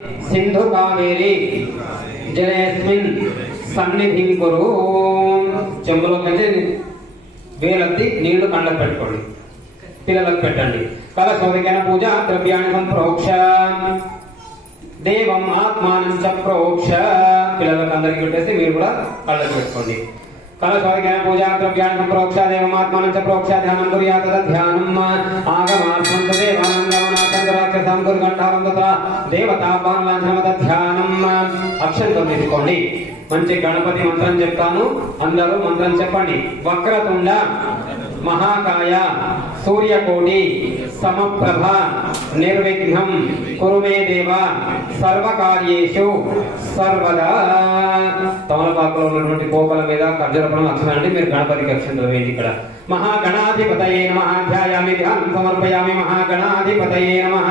सिंधु कावेरी जलेस्मिन् सन्निधिं कुरु చెంబులోకి వేలెత్తి నీళ్లు కండకు పెట్టుకోండి పిల్లలకు పెట్టండి కలశోదకైన పూజ ద్రవ్యాన్ని సంప్రోక్ష దేవం ఆత్మానం చ ప్రోక్ష పిల్లలకు అందరికీ పెట్టేసి మీరు కూడా కళ్ళకు పెట్టుకోండి కలశోదకైన పూజ ద్రవ్యాన్ని సంప్రోక్ష దేవం ఆత్మానం చ ప్రోక్ష ధ్యానం కుర్యాత్ ధ్యానం ఆగమార్థం దేవానందవనాథం గురుగంఠారం తథా దేవతాపాన్లాంఛనమత ధ్యానం అక్షంతం తీసుకోండి మంచి గణపతి మంత్రం చెప్తాను అందరూ మంత్రం చెప్పండి వక్రతుండ మహాకాయ సూర్యకోటి సమప్రభ నిర్విఘ్నం కురు మే దేవ సర్వకార్యేషు సర్వదా తమలపాకులో ఉన్నటువంటి పోకల మీద ఖర్జూరఫలం అక్షరాన్ని మీరు గణపతికి అక్షంతలు వేయండి ఇక్కడ మహాగణాధిపతయే నమః ధ్యాయామి ధ్యానం సమర్పయామి మహాగణాధిపతయే నమః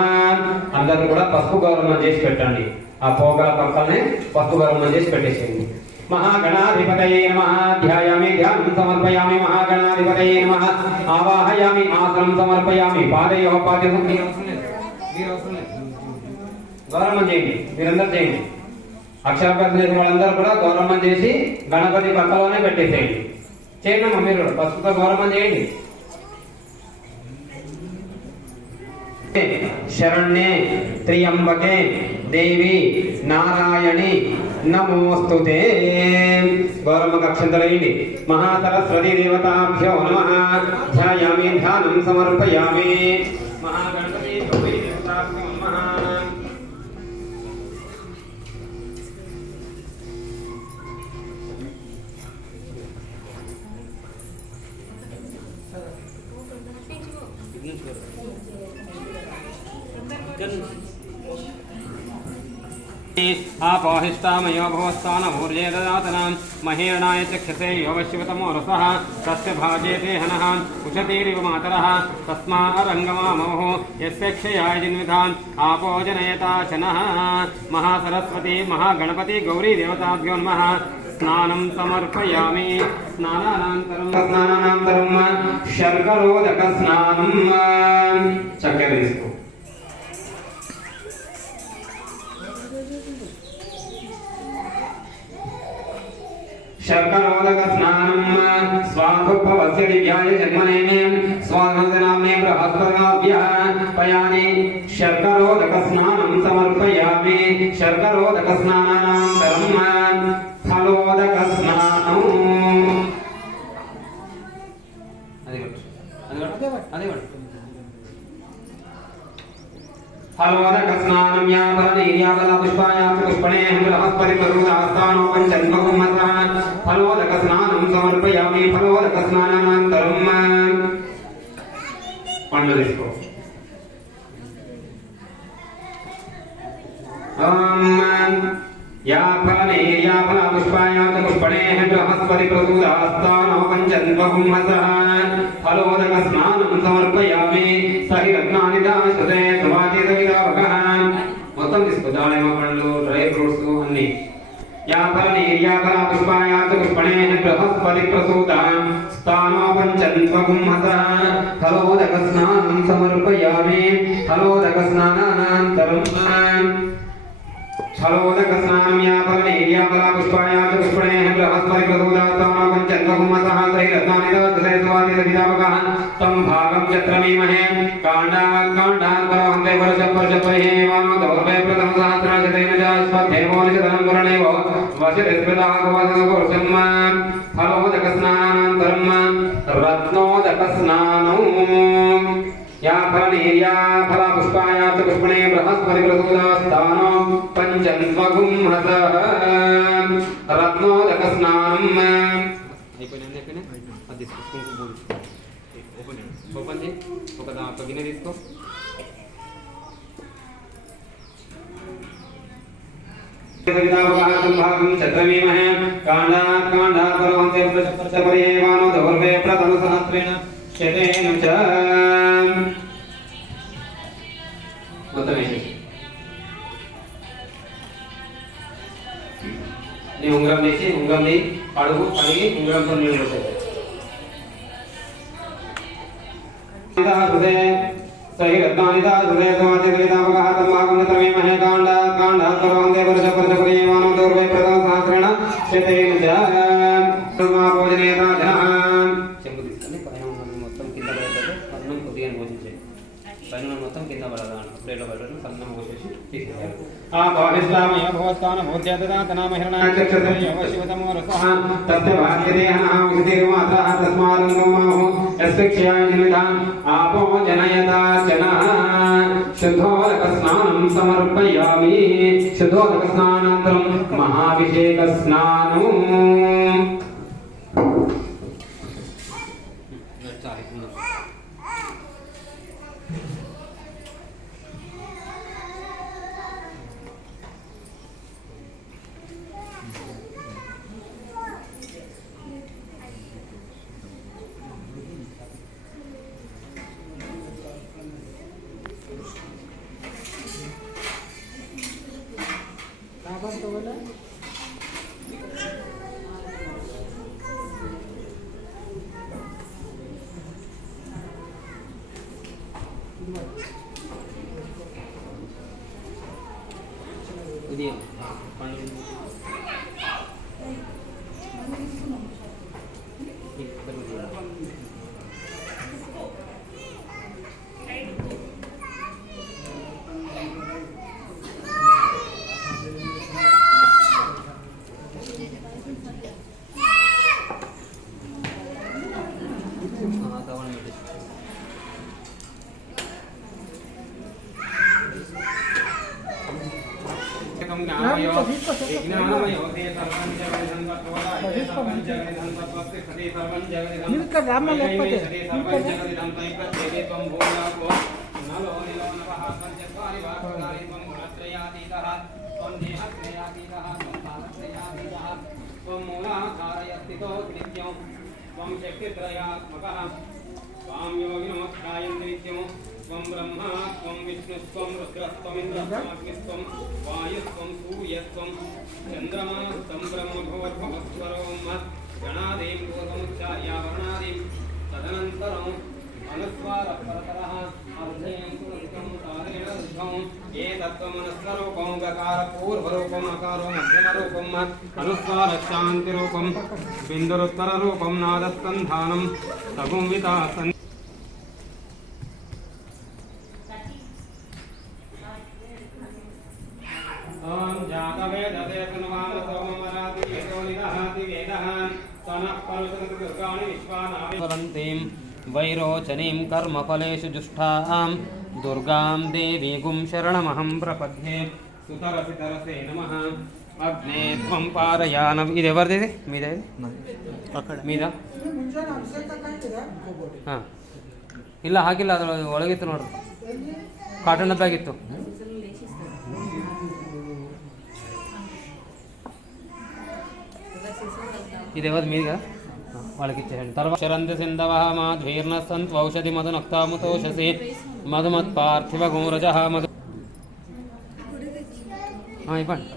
అందరూ కూడా పసుపు గౌరవం చేసి పెట్టండి ఆ పోకల పక్కనే పసుపు గౌరవం చేసి పెట్టేసేయండి महागणाधिपतये नमः ध्यायामि ध्यानं समर्पयामि महागणाधिपतये नमः आवाहयामि आसनं समर्पयामि पादयोः पाद्यं गौरవం చేయండి మీరందరూ చేయండి అక్షరాభ్యాసం చేసిన వాళ్ళందరూ కూడా గౌరవం చేసి గణపతి పక్కలోనే పెట్టేసేయండి చేయండి మీరు పసుపుతో గౌరవం చేయండి शरण्ये त्र्यंबके देवी नारायणी नमोस्तुते गौरव अक्षंतलयंడి महासरस्वती देवताभ्यो नमः ध्यायामि ध्यानं समर्पयामि महागणपति गौरी देवताभ्यो नमः आपोहिष्टामयो भवस्तानमूर्जेददातनां महेरणाय चक्षसे योगशिवतमो रसः तस्य भाजेते हनः उशतीरिव मातरः तस्मारङ्गमामोः यस्य क्षयाय जिन्विधान् आपो जनयताशनः महासरस्वती महागणपति गौरी देवताभ्यो नमः स्नानं समर्पयामि स्नानानन्तरं शर्करोदकस्नानं चक्कर తీసుకో शर्करोदक स्नानं स्वाभुभवस्य दिव्याय जन्मने स्वाधनाम्ने बृहस्पतिभ्यः पयानि शर्करोदक स्नानं समर्पयामि शर्करोदक स्नानानन्तरं फलोदक स्नानं फलोदक स्नानं यावला पुष्पायात् पुष्पणेः बृहस्पति प्रसूदास्तानो पञ्चन्मकुमतः फलोदक स्नानं समर्पयामि फलोदक स्नानानन्तरं पंडु తీసుకో याफला पुष्पायात् पुष्पणेः बृहस्पति प्रसूदास्तानो पञ्चन्मकुमतः फलोदक स्नानं समर्पयामि सहि रत्नानि दाशते सुवाचितविदावकः మొత్తం తీసుకో దానిమ్మ పండ్లు డ్రై ఫ్రూట్స్ అన్ని యాఫలా పుష్పాయాత్ పుష్పణేః బృహస్పతి ప్రసూతాం స్థానో పంచన్వగుంహసః ఫలోదక స్నానం సమర్పయామి ఫలోదక స్నానానంతరం फलोदक स्नानं याफला पुष्पायात् पुष्पणेः बृहस्पति प्रसूदास्तानो पञ्चन्वगुंहसः सहि रत्नानि दाशते सुवाचितविदावकः तं भागं चत्रमीमहे काण्डात् परमहन्ते वर्षपर्षपरिहेवानो दौर्भे प्रथमसहस्राशतेन च स्वध्येवोनिशधनं पुरणेव वशते स्मृतः कुवसपुरुषं फलोदक स्नानानन्तरं रत्नोदक स्नानं याफला पुष्पायात् पुष्पणे बृहस्पति प्रसूदास्तानो पञ्चन्वगुंहसः रत्नोदक स्नानं ఓపెన్ చేయి ఒక గిన్నె తీసుకో भागं चत्रमीमहे काण्डात् परमहन्ते वर्षपर्षपरिहेवानो दौर्भे प्रथमसहस्रेण शतेन च నీ ఉంగరం తీసి ఉంగరం కడుగు కడిగి ఉంగరంతో నీళ్ళు పోసేది सही रत्नानि दासुदे समाधिर्विदावकः तम्मागं नत्रमीमहे काण्डात् రాత్రవందే వర్షపర్జపర్యమానం దూర్వై ప్రథమ సహస్రేణ శతేన చ భోజనేత జనః చెంబు తీసుకొని పైన ఉన్నది మొత్తం కింద పడేటట్టు అన్నం కొద్దిగా పోషించేది పైన మొత్తం కింద పడదా ప్లేట్లో పడేటట్టు సన్నం పోసేసి తీసేయాలి ఆ భవిష్యామయ భవస్థాన భోజ్యదాతనామ హిరణాక్షరయ శివతమో రసః తస్య భాగ్యదేహనః విధిర్మాత్రః తస్మాదంగమాహు యస్క్షయాయనిధాం ఆపో జనయతా జనః శుద్ధోదక స్నానం సమర్పయామి శుద్ధోదక స్నానానంతరం మహాభిషేక స్నానం ఇది त्वां योगिनमोक्षायन्त्रित्यं त्वं ब्रह्मा त्वं विष्णुस्त्वं रुद्रस्त्वमिन्द्रस्त्वमग्निस्त्वं वायुस्त्वं सूर्यस्त्वं चन्द्रमास्तं ब्रह्मभूर्भुवस्वरों गणादीं पूर्वमुच्चार्य वर्णादीं तदनन्तरम् अनुस्वारपरतरः अर्धेन सुरधिकं साधनेन ऋद्धं ये तत्त्वमनुस्वरूपं गकारपूर्वरूपम् अकारो मध्यमरूपम् अनुस्वारशान्तिरूपं बिन्दुरुत्तररूपं नादस्तन्धानं सगुंवितासन् ॐ जातवेदते तन्वामसोमवराति वेदोनिदहाति वेदः तनः परुषदुर्गाणि विश्वानाविवरन्तीं वैरोचनीं कर्मफलेषु जुष्टां दुर्गां देवीगुं शरणमहं प्रपद्ये सुतरसितरसे नमः अग्ने त्वं पारयानव ఇది ఎవరిది మీదే మీద ಇಲ್ಲ ಹಾಕಿಲ್ಲ ಅದ್ರ ಒಳಗಿತ್ತು ನೋಡ್ರಿ ಕಾಟನ್ ಬ್ಯಾಗ್ ಇತ್ತು ఇది ఎవరిది మీదిగా వాళ్ళకి ఇచ్చేయండి తర్వాత శరంతి సింధవ మాధీర్ణ సంత్వౌషధి మధునక్తాముతోషసి మధుమత్పార్థివ గోరజ మధు ఇవ్వండి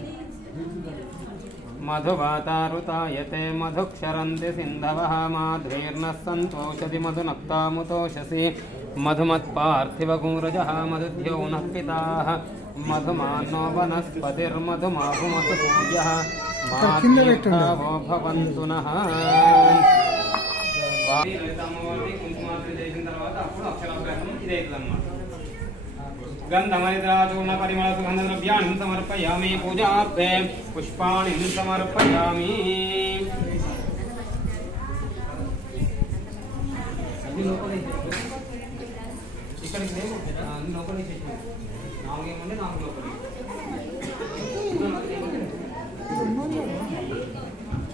మధువాతారుతాయతే మధుక్షరంతి సింధవ మాధీర్ణ సంత్వౌషధి మధునక్తాముతోషసి మధుమత్పార్థివ గోరజ మధుద్యోనః పితాః మధుమానో వనస్పతిర్మధుమాహుమతు సూర్యః మాధ్యవో భవంతు నః గంధమరిద్రాచూర్ణ పరిమళ సుగంధ ద్రవ్యాన్ని సమర్పయామి పూజార్థే పుష్పాణి సమర్పయామి ఇక్కడికి లోపలి నాలుగేముండే నాలుగు లోపలి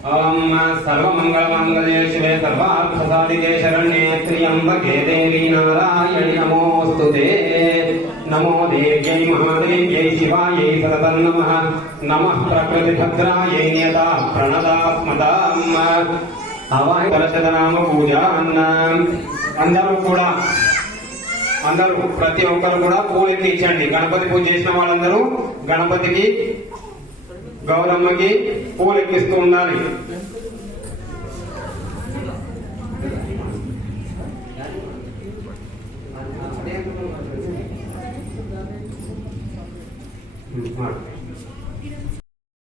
ओम सर्वमंगलमांगल्ये शिवे सर्वार्थसाधिके शरण्ये त्र्यंबके देवी नारायणि नमोस्तुते नमो देव्यै महादेव्यै शिवायै सततं नमः नमः प्रकृतिभद्रायै नियता प्रणदास्मदाम् हवाहि कलशतनाम पूजान्न అందరూ ప్రతి ఒక్కరు కూడా పూలు ఇచ్చండి గణపతి పూజ చేసిన వాళ్ళందరూ గణపతికి గౌరమ్మకి పూలు ఎక్కిస్తూ ఉండాలి